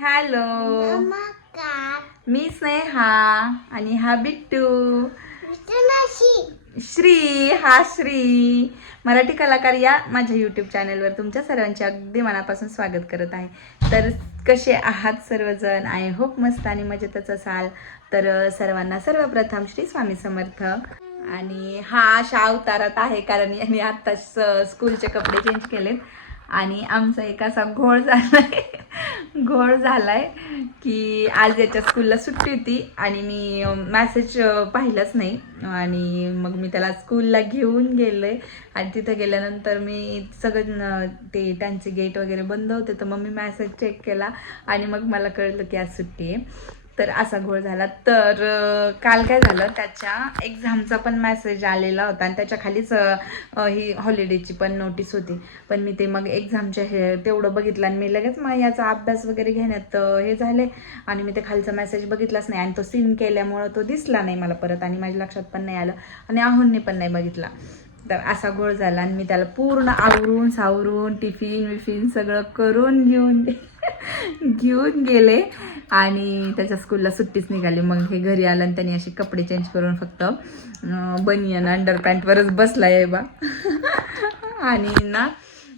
Hello मी स्नेहा आणि हा बिट्टू. श्री हा श्री. मराठी कलाकार या माझ्या यूट्यूब चॅनलवर तुमच्या सर्वांचे अगदी मनापासून स्वागत करत आहे. तर कसे आहात सर्वजण? आय होप मस्त आणि मजेतच असाल. तर सर्वांना सर्वप्रथम श्री स्वामी समर्थ. आणि हा अशा अवतारात आहे कारण यांनी आत्ताच स्कूलचे कपडे चेंज केलेत. आणि आमचा एक असा घोळ झालाय. घोळ झालाय की आज याच्या स्कूलला सुट्टी होती आणि मी मॅसेज पाहिलंच नाही. आणि मग मी त्याला स्कूलला घेऊन गेले. आणि तिथं गेल्यानंतर मी सगळं ते त्यांचे गेट वगैरे बंद होते. तर मग मी मॅसेज चेक केला आणि मग मला कळलं की आज सुट्टी आहे. तर असा घोळ झाला. तर काल काय झालं? त्याच्या एक्झामचा पण मॅसेज आलेला होता आणि त्याच्या खालीच ही हॉलिडेची पण नोटीस होती. पण मी ते मग एक्झामच्या हे तेवढं बघितलं आणि मी लगेच मग याचा अभ्यास वगैरे घेण्यात हे झाले. आणि मी ते खालचा मेसेज बघितलाच नाही आणि तो सीन केल्यामुळं तो दिसला नाही मला परत आणि माझ्या लक्षात पण नाही आलं. आणि आहुनने पण नाही बघितला. तर असा गोळ झाला आणि मी त्याला पूर्ण आवरून सावरून टिफिन विफिन सगळं करून घेऊन घेऊन गेले. आणि त्याच्या स्कूलला सुट्टीच निघाली. मग हे घरी आलं आणि त्यांनी असे कपडे चेंज करून फक्त बनियन अंडर पॅन्टवरच बसला आहे बा. आणि ना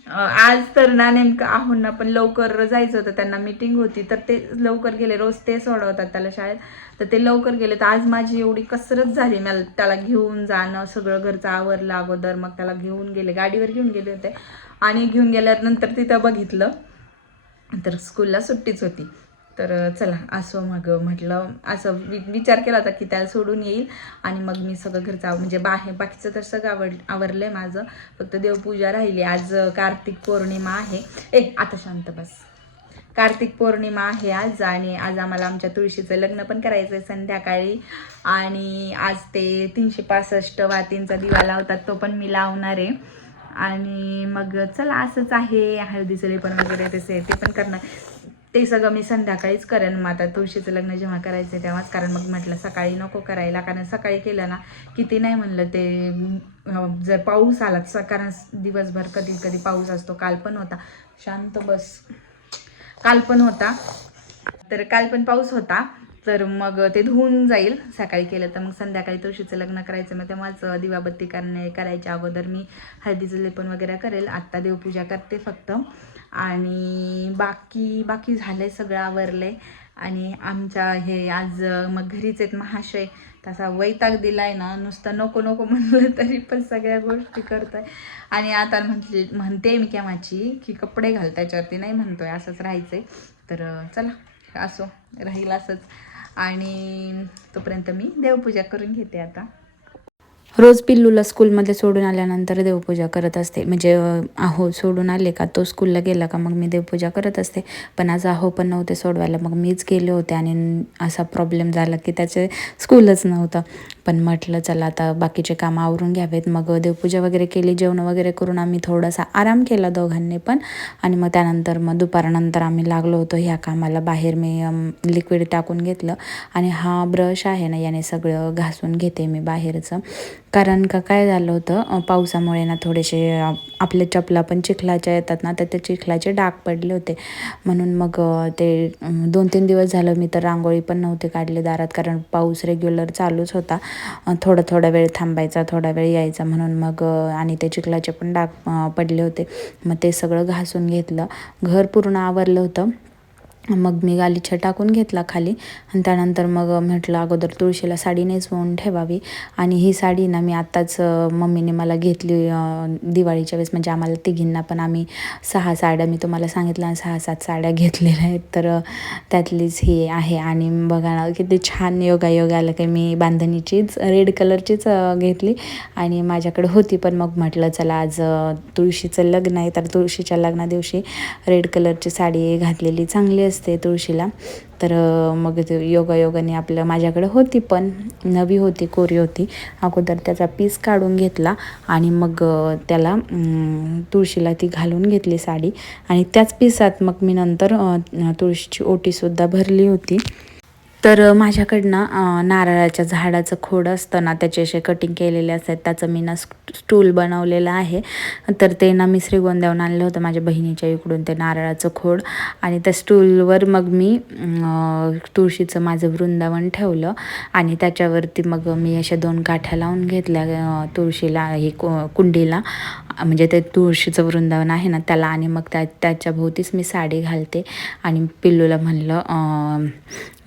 आज तर ना नेमकं आहोंना पण लवकर जायचं होतं. त्यांना मीटिंग होती. तर ते लवकर गेले. रोज ते सोडवतात त्याला शाळेत. तर ते लवकर गेले. तर आज माझी एवढी कसरत झाली. मला त्याला घेऊन जाणं सगळं घरचं आवरलं अगोदर. मग त्याला घेऊन गेले. गाडीवर घेऊन गेले होते. आणि घेऊन गेल्यानंतर तिथं बघितलं. तर स्कूलला सुट्टीच होती. तर चला असं मग म्हटलं असं वि विचार केला होता की त्याला सोडून येईल. आणि मग मी सगळं घरचं आव- म्हणजे बाहेर बाकीचं तर सगळं आवड आवरलं आहे माझं. फक्त देवपूजा राहिली. आज कार्तिक पौर्णिमा आहे. ए आता शांत बस. कार्तिक पौर्णिमा आहे आज आणि आज आम्हाला आमच्या तुळशीचं लग्न पण करायचं आहे संध्याकाळी. आणि आज ते तीनशे पासष्ट वातींचा दिवा लावतात तो पण मी लावणार आहे. आणि मग चला असंच आहे हळदीचं लेपण वगैरे तसे ते पण करणार. ते सगळं मी संध्याकाळीच करेन मग आता तुळशीचं लग्न जेव्हा करायचं आहे तेव्हाच कारण मग म्हटलं सकाळी नको करायला कारण सकाळी केलं ना किती नाही म्हणलं ते जर पाऊस आला तर कारण दिवसभर कधी कधी पाऊस असतो काल पण होता. शांत बस. काल पण होता. तर काल पण पाऊस होता. तर मग ते धुवून जाईल. सकाळी केलं तर मग संध्याकाळी तुळशीचं लग्न करायचं. मग तेव्हाच दिवाबत्ती करणे करायच्या अगोदर मी हळदीचं लेपन वगैरे करेल. आत्ता देवपूजा करते फक्त. आणि बाकी बाकी झालं आहे सगळं आवरलंय. आणि आमच्या हे आज मग घरीच आहेत महाशय. तसा वैताग दिलाय ना नुसतं नको नको म्हणलं तरी पण सगळ्या गोष्टी करतोय. आणि आता म्हटली म्हणते मी केव्हाची की कपडे घाल त्याच्यावरती नाही म्हणतोय असंच राहायचंय. तर चला असो राहील असंच. आणि तोपर्यंत मी देवपूजा करून घेते आता. रोज पिल्लूला स्कूलमध्ये सोडून आल्यानंतर देवपूजा करत असते. म्हणजे आहो सोडून आले का? तो स्कूलला गेला का? मग मी देवपूजा करत असते. पण आज आहो पण नव्हते सोडवायला. मग मीच गेले होते आणि असा प्रॉब्लेम झाला की त्याचे स्कूलच नव्हतं. पण म्हटलं चला आता बाकीचे कामं आवरून घ्यावेत. मग देवपूजा वगैरे केली जेवण वगैरे करून आम्ही थोडासा आराम केला दोघांनी पण. आणि मग त्यानंतर मग दुपारनंतर आम्ही लागलो होतो ह्या कामाला. बाहेर मी लिक्विड टाकून घेतलं. आणि हा ब्रश आहे ना याने सगळं घासून घेते मी बाहेरचं. कारण का काय झालं होतं पावसामुळे ना थोडेसे आपले आपल्या चपला पण चिखलाच्या येतात ना तर ते चिखलाचे डाग पडले होते. म्हणून मग ते दोन तीन दिवस झालं मी तर रांगोळी पण नव्हते काढले दारात कारण पाऊस रेग्युलर चालूच होता. थोडा थोडा वेळ थांबायचा थोडा वेळ यायचा म्हणून मग आणि ते चिखलाचे पण डाग पडले होते. मग ते सगळं घासून घेतलं. घर पूर्ण आवरलं होतं. मग मी गालीचा टाकून घेतला खाली आणि त्यानंतर मग म्हटलं अगोदर तुळशीला साडी नेसवून ठेवावी. आणि ही साडी ना मी आत्ताच मम्मीने मला घेतली दिवाळीच्या वेळेस. म्हणजे आम्हाला तिघींना पण आम्ही सहा साड्या मी तुम्हाला सांगितलं आणि सहा सात साड्या घेतलेल्या आहेत. तर त्यातलीच ही आहे. आणि बघा ना किती छान योगा योगा आलं काही मी बांधणीचीच रेड कलरचीच घेतली. आणि माझ्याकडे होती पण मग म्हटलं चला आज तुळशीचं लग्न आहे. तर तुळशीच्या लग्ना दिवशी रेड कलरची साडी घातलेली चांगली असते तुळशीला. तर मग योगायोगाने आपलं माझ्याकडे होती पण नवी होती कोरी होती. अगोदर त्याचा पीस काढून घेतला आणि मग त्याला तुळशीला ती घालून घेतली साडी. आणि त्याच पिसात मग मी नंतर तुळशीची ओटीसुद्धा भरली होती. तर माझ्याकडनं नारळाच्या झाडाचं खोड असतं ना त्याचे असे कटिंग केलेले असतात. त्याचं मी ना स्टूल बनवलेलं आहे. तर ते ना मी श्रीगोंद्याहून आणलं होतं माझ्या बहिणीच्या इकडून ते नारळाचं खोड. आणि त्या स्टूलवर मग मी तुळशीचं माझं वृंदावन ठेवलं. आणि त्याच्यावरती मग मी अशा दोन काठ्या लावून घेतल्या तुळशीला हे कु- कुंडीला. म्हणजे ते तुळशीचं वृंदावन आहे ना त्याला आणि मग त्या त्याच्या भोवतीच मी साडी घालते. आणि पिल्लूला म्हणलं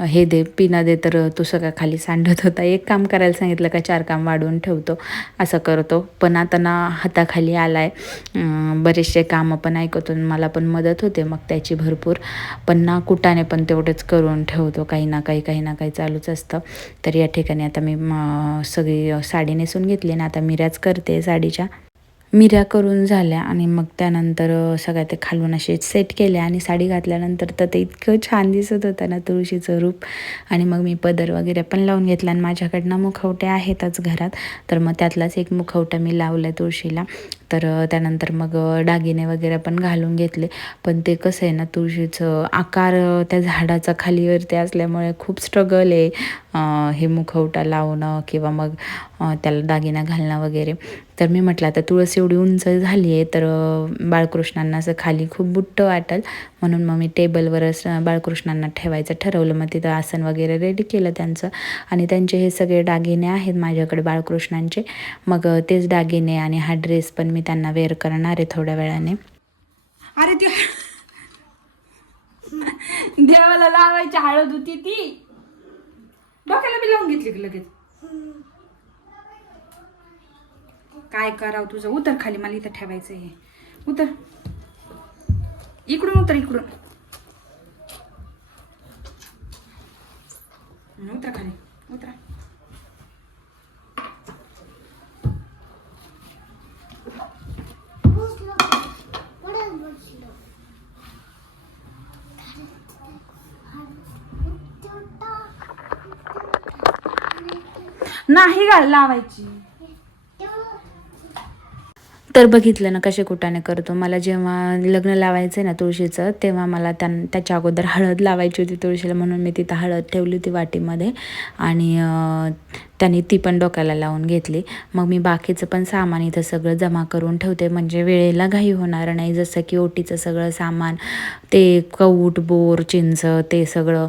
हे दे पिना दे तर तो सगळा खाली सांडत होता. एक काम करायला सांगितलं का चार काम वाढवून ठेवतो. असं करतो. पण आता ना हाताखाली आला आहे बरेचसे कामं पण ऐकतो मला पण मदत होते मग त्याची भरपूर. पण ना कुटाने पण तेवढंच करून ठेवतो. काही ना काही काही ना काही चालूच असतं. तर या ठिकाणी आता मी सगळी साडी नेसून घेतली ना आता मिऱ्याच करते साडीच्या. मिऱ्या करून झाल्या आणि मग त्यानंतर सगळ्या ते खालून असे सेट केल्या आणि साडी घातल्यानंतर तर ते इतकं छान दिसत होतं ना तुळशीचं रूप. आणि मग मी पदर वगैरे पण लावून घेतला आणि माझ्याकडनं मुखवटे आहेतच घरात. तर मग त्यातलाच एक मुखवटा मी लावला आहे तुळशीला. तर त्यानंतर मग दागिने वगैरे पण घालून घेतले. पण ते कसं आहे ना तुळशीचं आकार त्या झाडाचा खालीवरती असल्यामुळे खूप स्ट्रगल आहे हे मुखवटा लावणं किंवा मग त्याला दागिना घालणं वगैरे. तर मी म्हटलं आता तुळस एवढी उंच झाली आहे तर बाळकृष्णांना असं खाली खूप बुट्ट वाटेल. म्हणून मग मी टेबलवरच बाळकृष्णांना ठेवायचं ठरवलं. मग तिथं आसन वगैरे रेडी केलं त्यांचं. आणि त्यांचे हे सगळे दागिने आहेत माझ्याकडे बाळकृष्णांचे. मग तेच दागिने आणि हा ड्रेस पण मी त्यांना वेअर करणार आहे थोड्या वेळाने. अरे ती देवाला लावायची हळद होती ती. डोक्याला बी लावून घेतली लगेच. काय करावं तुझं? उतर खाली मला इथं ठेवायचं आहे उतर. इकडून उतर इकडून. हं, उतरा खाली उतरा. नाही घाल लावायची. तर बघितलं ना कसे कुटाने करतो. मला जेव्हा लग्न लावायचं आहे ना तुळशीचं तेव्हा मला त्यां त्याच्या अगोदर हळद लावायची होती तुळशीला म्हणून मी तिथं हळद ठेवली होती वाटीमध्ये. आणि त्यांनी ती पण डोक्याला लावून घेतली. मग मी बाकीचं पण सामान इथं सगळं जमा करून ठेवते. म्हणजे वेळेला घाई होणार नाही. जसं की ओटीचं सगळं सामान ते कौट बोर चिंच ते सगळं.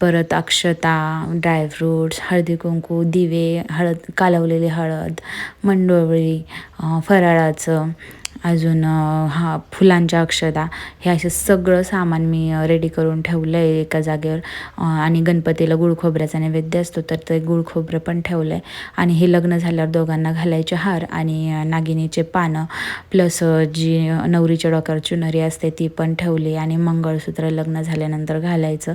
परत अक्षता ड्रायफ्रूट्स हळदी कुंकू दिवे हळद कालवलेली हळद मंडोळी फराळाचं अजून हा फुलांच्या अक्षदा हे असे सगळं सामान मी रेडी करून ठेवलं आहे एका जागेवर. आणि गणपतीला गुळखोबऱ्याचा नैवेद्य असतो तर ते गुळखोबरं पण ठेवलं आहे आणि हे लग्न झाल्यावर दोघांना घालायचे हार आणि नागिनीचे पानं प्लस जी नवरीच्या डोक्यावर चुनरी असते ती पण ठेवली आणि मंगळसूत्र लग्न झाल्यानंतर घालायचं.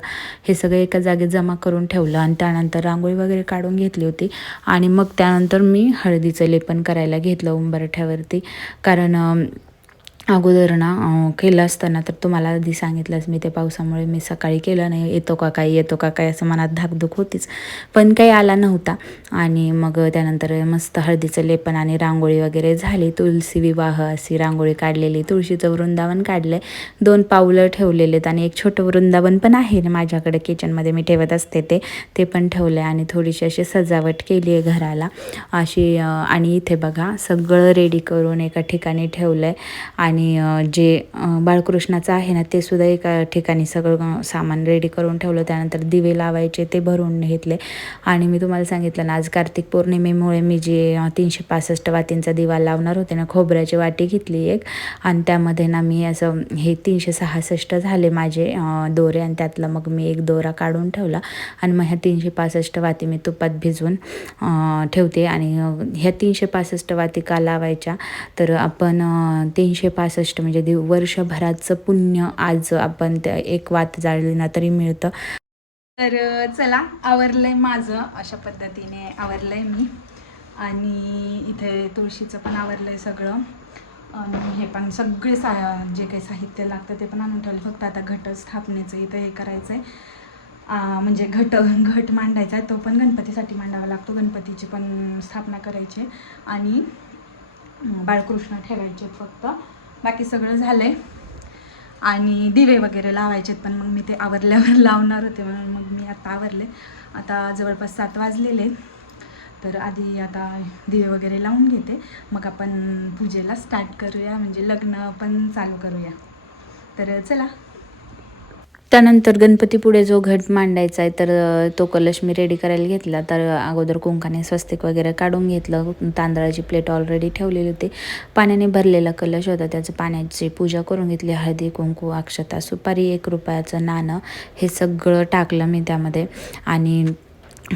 हे सगळं एका जागेत जमा करून ठेवलं आणि त्यानंतर रांगोळी वगैरे काढून घेतली होती. आणि मग त्यानंतर मी हळदीचं लेपन करायला घेतलं उंबरठ्यावरती. कारण Um, अगोदर ना केलं असताना तर तुम्हाला आधी सांगितलंच मी ते पावसामुळे मी सकाळी केलं नाही येतो का काय येतो का काय असं मनात धाकधूक होतीच. पण काही आला नव्हता. आणि मग त्यानंतर मस्त हळदीचं लेपन आणि रांगोळी वगैरे झाली. तुळशी विवाह अशी रांगोळी काढलेली तुळशीचं वृंदावन काढलं दोन पावलं ठेवलेलेत आणि एक छोटं वृंदावन पण आहे माझ्याकडे किचनमध्ये मी ठेवत असते ते ते पण ठेवलं आहे आणि थोडीशी अशी सजावट केली आहे घराला. अशी आणि इथे बघा सगळं रेडी करून एका ठिकाणी ठेवलं आहे आणि जे बाळकृष्णाचं आहे ना ते सुद्धा एका ठिकाणी सगळं सामान रेडी करून ठेवलं. त्यानंतर दिवे लावायचे ते भरून घेतले. आणि मी तुम्हाला सांगितलं ना आज कार्तिक पौर्णिमेमुळे मी जे तीनशे पासष्ट वातींचा दिवा लावणार होते ना खोबऱ्याची वाटी घेतली एक. आणि त्यामध्ये ना मी असं हे तीनशे सहासष्ट झाले माझे दोरे. आणि त्यातला मग मी एक दोरा काढून ठेवला. आणि मग ह्या तीनशे पासष्ट वाती मी तुपात भिजवून ठेवते. आणि ह्या तीनशे पासष्ट वाती का लावायच्या? तर आपण तीनशे पासष्ट म्हणजे दिव वर्षभराचं पुण्य आज आपण त्या एक वात जाळली ना तरी मिळतं. तर चला आवरलंय माझं अशा पद्धतीने आवरलंय मी. आणि इथे तुळशीचं पण आवरलंय सगळं. आणि हे पण सगळे सा जे काही साहित्य लागतं ते पण आणून ठेवलं. फक्त आता घट स्थापनेचं इथं हे करायचं आहे म्हणजे घट घट मांडायचा आहे तो पण गणपतीसाठी मांडावा लागतो. गणपतीची पण स्थापना करायची आहे. आणि बाळकृष्ण ठेवायचे फक्त. बाकी सगळं झालं आहे आणि दिवे वगैरे लावायचे पण मग मी ते आवरल्यावर लावणार होते म्हणून मग मी आता आवरले. आता जवळपास सात वाजलेले तर आधी आता दिवे वगैरे लावून घेते. मग आपण पूजेला स्टार्ट करूया म्हणजे लग्न पण चालू करूया. तर चला. त्यानंतर गणपतीपुढे जो घट मांडायचा आहे तर तो कलश मी रेडी करायला घेतला. तर अगोदर कुंकाने स्वस्तिक वगैरे काढून घेतलं. तांदळाची प्लेट ऑलरेडी ठेवलेली होती. पाण्याने भरलेला कलश होता. त्याचं पाण्याची पूजा करून घेतली. हळदी कुंकू अक्षता सुपारी एक रुपयाचं नाणं हे सगळं टाकलं मी त्यामध्ये. आणि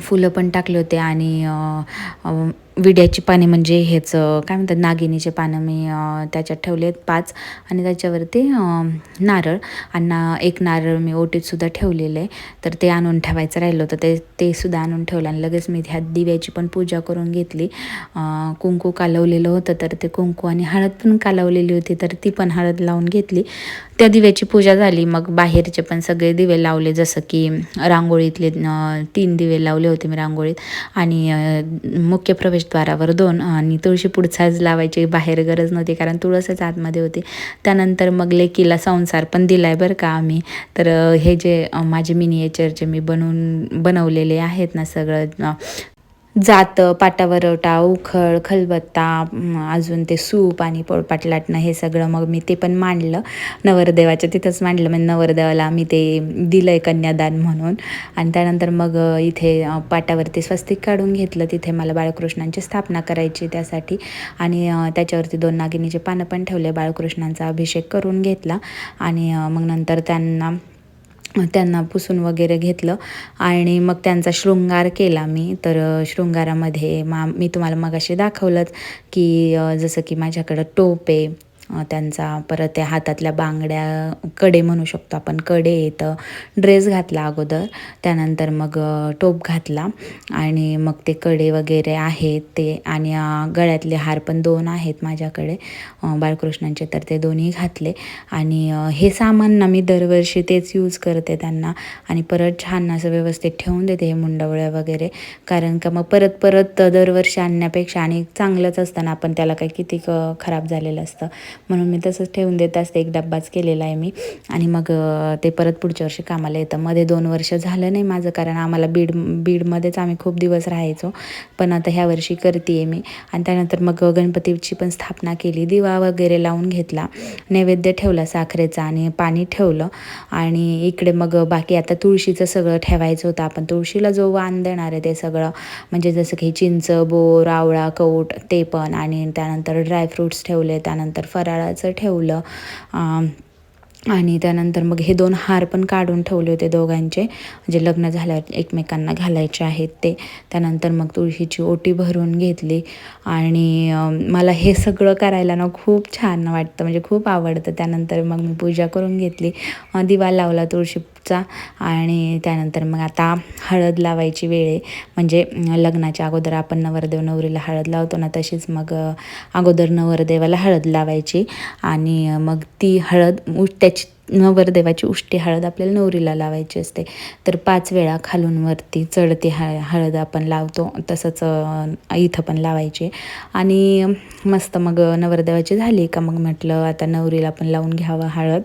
फुलं पण टाकले होते. आणि विड्याची पाने म्हणजे हेच काय म्हणतात नागिनीचे पानं मी त्याच्यात ठेवले आहेत पाच. आणि त्याच्यावरती नारळ. आणि ना- एक नारळ मी ओटीतसुद्धा ठेवलेलं आहे. तर ते आणून ठेवायचं राहिलं होतं. ते ते सुद्धा आणून ठेवलं. आणि लगेच मी ह्या दिव्याची पण पूजा करून घेतली. कुंकू कालवलेलं होतं तर ते कुंकू आणि हळद पण कालवलेली होती तर ती पण हळद लावून घेतली. त्या दिव्याची पूजा झाली. मग बाहेरचे पण सगळे दिवे लावले जसं की रांगोळीतले तीन दिवे लावले होते मी रांगोळीत. आणि मुख्य प्रवेश प्रवेशद्वारावर दोन आणि तुळशी पुढचाच लावायची बाहेर गरज नव्हती कारण तुळसच आतमध्ये होती. त्यानंतर मग लेकीला संसार पण दिला आहे बरं का आम्ही. तर हे जे माझे माझे मिनिएचरचे मी बनवून बनवलेले आहेत ना सगळं जातं पाटावरवटा उखळ खलबत्ता अजून ते सूप आणि पोळपाट लाटणं हे सगळं मग मी ते पण मांडलं. नवरदेवाच्या तिथंच मांडलं. म्हणजे नवरदेवाला मी ते दिलं आहे कन्यादान म्हणून. आणि त्यानंतर मग इथे पाटावरती स्वस्तिक काढून घेतलं. तिथे मला बाळकृष्णांची स्थापना करायची त्यासाठी. आणि त्याच्यावरती दोन नागिनीचे पानं पण ठेवले. बाळकृष्णांचा अभिषेक करून घेतला. आणि मग नंतर त्यांना त्यांना पुसून वगैरे घेतलं. आणि मग त्यांचा शृंगार केला मी. तर शृंगारामध्ये मा मी तुम्हाला मगाशी दाखवलंच की जसं की माझ्याकडं टोप आहे त्यांचा परत त्या हातातल्या बांगड्या कडे म्हणू शकतो आपण कडे येतं. ड्रेस घातला अगोदर त्यानंतर मग टोप घातला आणि मग ते कडे वगैरे आहेत ते आणि गळ्यातले हार पण दोन आहेत माझ्याकडे बाळकृष्णांचे तर ते दोन्ही घातले. आणि हे सामान ना मी दरवर्षी तेच यूज करते त्यांना आणि परत छान असं व्यवस्थित ठेवून देते हे मुंडवळ्या वगैरे. कारण का मग परत परत दरवर्षी आणण्यापेक्षा आणि चांगलंच असतं ना आपण त्याला काही किती क- खराब झालेलं असतं. म्हणून मी तसंच ठेवून देत असते. एक डब्बाच केलेला आहे मी. आणि मग ते परत पुढच्या वर्षी कामाला येतं. मध्ये दोन वर्ष झालं नाही माझं कारण आम्हाला बीड बीडमध्येच आम्ही खूप दिवस राहायचो. पण आता ह्या वर्षी करते मी. आणि त्यानंतर मग गणपतीची पण स्थापना केली. दिवा वगैरे लावून घेतला. नैवेद्य ठेवला साखरेचा आणि पाणी ठेवलं. आणि इकडे मग बाकी आता तुळशीचं सगळं ठेवायचं होतं. आपण तुळशीला जो वाण देणार आहे ते सगळं. म्हणजे जसं की चिंच बोर आवळा कौट ते पण. आणि त्यानंतर ड्रायफ्रूट्स ठेवले. त्यानंतर फराळाचं ठेवलं. आणि त्यानंतर मग हे दोन हार पण काढून ठेवले होते दोघांचे. म्हणजे लग्न झाल्यावर एकमेकांना घालायचे आहेत ते. त्यानंतर मग तुळशीची ओटी भरून घेतली. आणि मला हे सगळं करायला ना खूप छान वाटतं. म्हणजे खूप आवडतं. त्यानंतर मग मी पूजा करून घेतली. दिवा लावला तुळशी चा आणि त्यानंतर मग आता हळद लावायची वेळ आहे. म्हणजे लग्नाच्या अगोदर आपण नवरदेव नवरीला हळद लावतो ना तशीच मग अगोदर नवरदेवाला हळद लावायची. आणि मग ती हळद त्याची नवरदेवाची उष्टी हळद आपल्याला नवरीला लावायची असते. तर पाच वेळा खालून वरती चढती हळ हळद आपण लावतो. तसंच इथं पण लावायची. आणि मस्त मग नवरदेवाची झाली का मग म्हटलं आता नवरीला पण लावून घ्यावं हळद.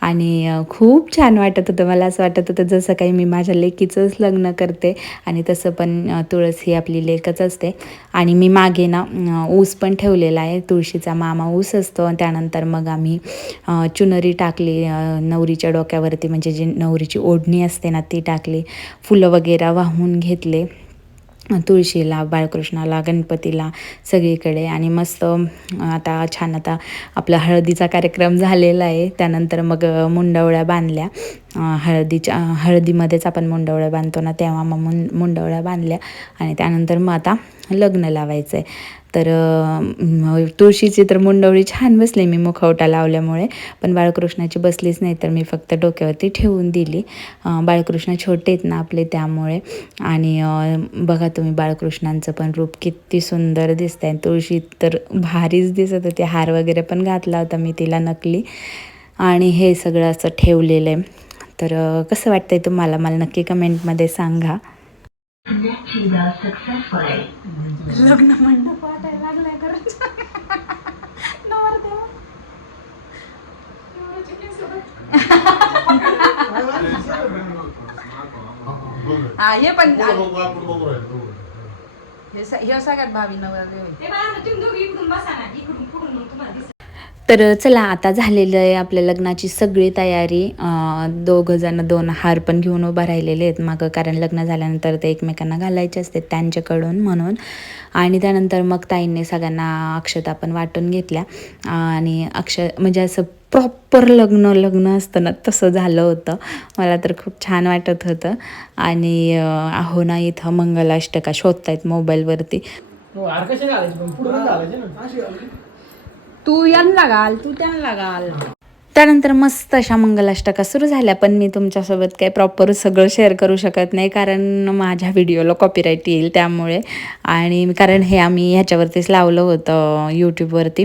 आणि खूप छान वाटत होतं. मला असं वाटत होतं जसं काही मी माझ्या लेकीचंच लग्न करते आणि तसं पण तुळस ही आपली लेकच असते. आणि मी मागे ना ऊस पण ठेवलेला आहे. तुळशीचा मामा ऊस असतो. त्यानंतर मग आम्ही चुनरी टाकली नवरीच्या डोक्यावरती म्हणजे जी नवरीची ओढणी असते ना ती टाकली फुलं वगैरे वाहून घेतले तुळशीला बाळकृष्णाला गणपतीला सगळीकडे. आणि मस्त आता छान आता आपला हळदीचा कार्यक्रम झालेला आहे. त्यानंतर मग मुंडवळ्या बांधल्या. हळदीच्या हळदीमध्येच आपण मुंडवळ्या बांधतो ना तेव्हा मग मुं मुंडवळ्या बांधल्या. आणि त्यानंतर मग आता लग्न लावायचं आहे तर तुळशीची तर मुंडवळी छान बसली मी मुखवटा लावल्यामुळे. पण बाळकृष्णाची बसलीच नाही तर मी फक्त डोक्यावरती ठेवून दिली. बाळकृष्ण छोटे आहेत ना आपले त्यामुळे. आणि बघा तुम्ही बाळकृष्णांचं पण रूप किती सुंदर दिसत आहे तुळशी तर भारीच दिसत होती. हार वगैरे पण घातला होता मी तिला नकली. आणि हे सगळं असं ठेवलेलं आहे. तर कसं कसं वाटतंय तुम्हाला? मला नक्की कमेंटमध्ये सांगा. लग्न मंडप वाटायला लागलाय. हा हे पण हे हे सगळ्यात भावी नवरदेव तर चला आता झालेलं आहे आपल्या लग्नाची सगळी तयारी. दोघंजणं दोघं दोन हार पण घेऊन उभा राहिलेले आहेत मागं कारण लग्न झाल्यानंतर ते एकमेकांना घालायचे असते त्यांच्याकडून म्हणून. आणि त्यानंतर मग ताईंनी सगळ्यांना अक्षता पण वाटून घेतल्या. आणि अक्ष म्हणजे असं प्रॉपर लग्न लग्न असतं ना तसं झालं होतं. मला तर खूप छान वाटत होतं. आणि अहो ना इथं मंगलाष्टका शोधतायत मोबाईलवरती. तू यांना घाल तू त्यांना घाल. त्यानंतर मस्त अशा मंगलाष्टका सुरू झाल्या पण मी तुमच्यासोबत काही प्रॉपर सगळं शेअर करू शकत नाही कारण माझ्या व्हिडिओला कॉपीराईट येईल त्यामुळे. आणि कारण हे आम्ही ह्याच्यावरतीच लावलं होतं यूट्यूबवरती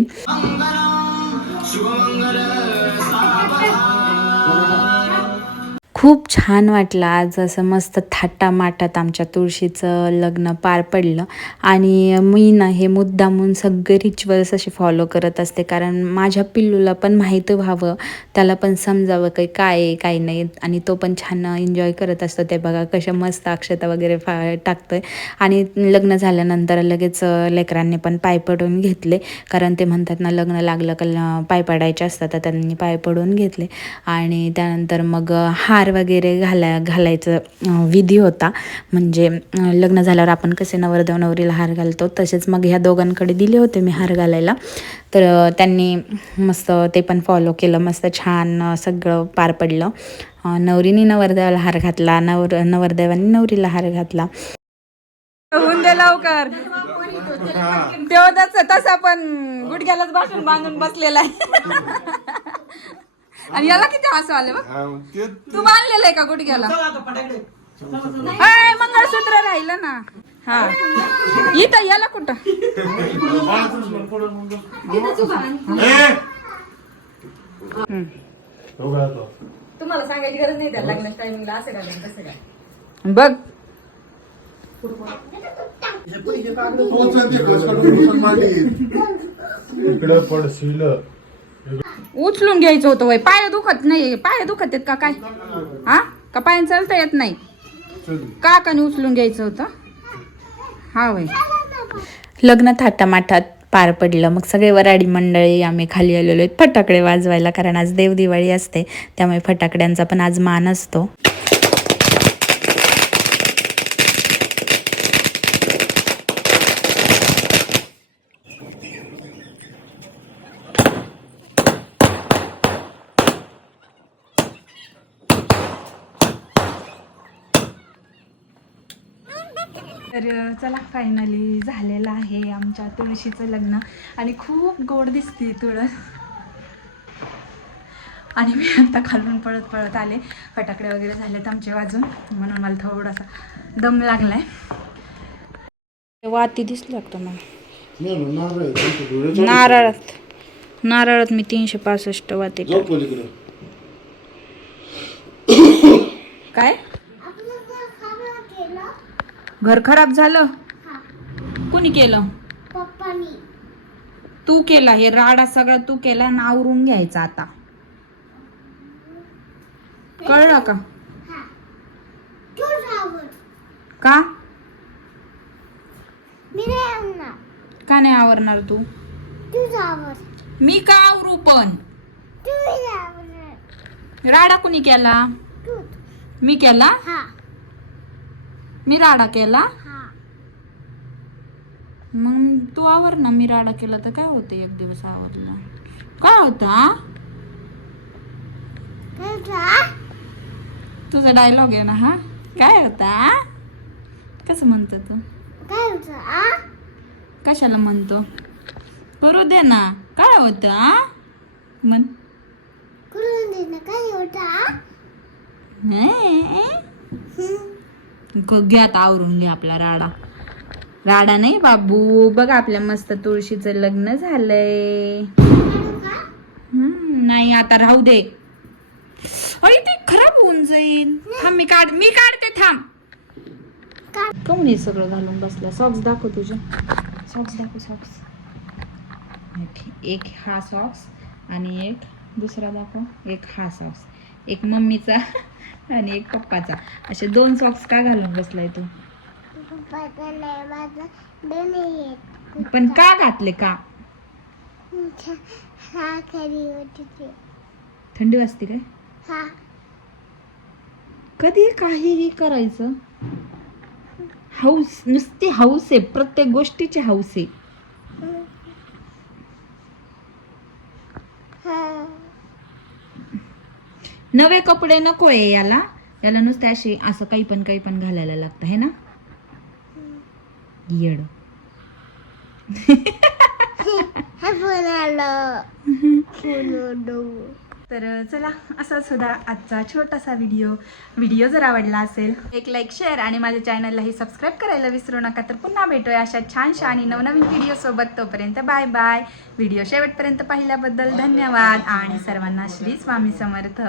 खूप छान वाटलं आज. असं मस्त थाटामाटात आमच्या तुळशीचं लग्न पार पडलं. आणि मी ना हे मुद्दामून सगळे रिच्युअल्स असे फॉलो करत असते. कारण माझ्या पिल्लूला पण माहीत व्हावं. त्याला पण समजावं काही काय आहे काय नाही. आणि तो पण छान एन्जॉय करत असतो. ते बघा कशा मस्त अक्षता वगैरे फा टाकतोय. आणि लग्न झाल्यानंतर लगेच लेकरांनी पण पाय पडून घेतले. कारण ते म्हणतात ना लग्न लागलं का पाय पडायचे असतात. तर त्यांनी पाय पडून घेतले. आणि त्यानंतर मग हार हार वगैरे घाला घालायचं विधी होता. म्हणजे लग्न झाल्यावर आपण कसे नवरदेव नवरीला हार घालतो तसेच मग ह्या दोघांकडे दिले होते मी हार घालायला. तर त्यांनी मस्त ते पण फॉलो केलं. मस्त छान सगळं पार पडलं. नवरीने नवरदेवाला हार घातला. नवर नवरदेवाने नवरीला हार घातला. होऊन दे लवकर तेवढाच तसा पण गुडघ्यालाच भाषण बांधून बसलेला आहे. आणि याला किती हसू आले बघ. ते तू बांधलेलं आहे का गुडघ्याला? मंगळसूत्र राहिलं ना. हा. इथं याला कुठं? तुम्हाला सांगायची गरज नाही त्या लग्नाच्या टायमिंगला असं घालायचं तसं काय? बघ. इकडे पडशील. उचलून घ्यायचं होतं वय. पाय दुखत नाही पाय दुखत आहेत का काय? हा? का पाय चालता येत नाही? का का उचलून घ्यायचं होतं? हा वय. लग्न थाटामाटात पार पडलं. मग सगळे वराडी मंडळी आम्ही खाली आलेलो आहेत. फटाकडे वाजवायला कारण आज देवदिवाळी असते. त्यामुळे फटाकड्यांचा पण आज मान असतो तर चला फायनली झालेलं आहे आमच्या तुळशीचं लग्न. आणि खूप गोड दिसते तुळस. आणि मी आता खालून पळत पळत आले. फटाकडे वगैरे झालेत आमचे वाजून. म्हणून मला थोडासा दम लागलाय. वाती दिसली लागतं मला. नारळ नारळात. नारळात मी तीनशे पासष्ट वाती काय आपलं घर खराब केलं घर खराब झालं? कुणी केलं? पप्पानी. तू केला हे राडा सगळं तू केला आणि आवरून घ्यायचा आता. कळलं का? हा. का? मी नाही आणणार का नाही आवरणार तू? मी का आवरू पण? तू राडा कुणी केला? मी केला? हा. मी राडा केला? मग तू आवर ना मी राडा केला तर काय होतं एक दिवस आवरला? काय होता तुझा? डायलॉग आहे ना हा? काय होता कसं म्हणतो तू? काय होतं कशाला म्हणतो? करू दे ना. काय होतं म्हण. करून दे ना काय होतं नाही. ग- घे आता आवरून घे आपला राडा. राडा नाही बाबू बघ आपल्या मस्त तुळशीचं लग्न झालंय. नाही आता राहू दे. अरे ते खराब होऊन जाईल. थांब मी काढ मी काढते थांब. काऊन हे सगळं घालून बसला? सॉक्स दाखव तुझ्या सॉक्स दाखव सॉक्स एक हा सॉक्स आणि एक दुसरा दाखव. एक हा सॉक्स एक मम्मीचा. आणि एक पप्पाचा. असे दोन सॉक्स का घालून बसलाय तू? पण का घातले का? हा थंडी वाजते काय? हा. कधी काहीही करायचं. हाऊस नुसती हाऊस आहे प्रत्येक गोष्टीची हाऊस आहे हा नवे कपडे नको आहे याला. याला नुसते असे असं काही पण काही पण घालायला लागतं है ना? येड. तर चला असा सुद्धा आजचा छोटासा व्हिडिओ व्हिडिओ जर आवडला असेल एक लाईक शेअर आणि माझ्या चॅनललाही सबस्क्राईब करायला विसरू नका. तर पुन्हा भेटूया अशा छानशा आणि नवनवीन व्हिडिओसोबत तोपर्यंत बाय बाय व्हिडिओ शेवटपर्यंत पाहिल्याबद्दल धन्यवाद. आणि सर्वांना श्री स्वामी समर्थ.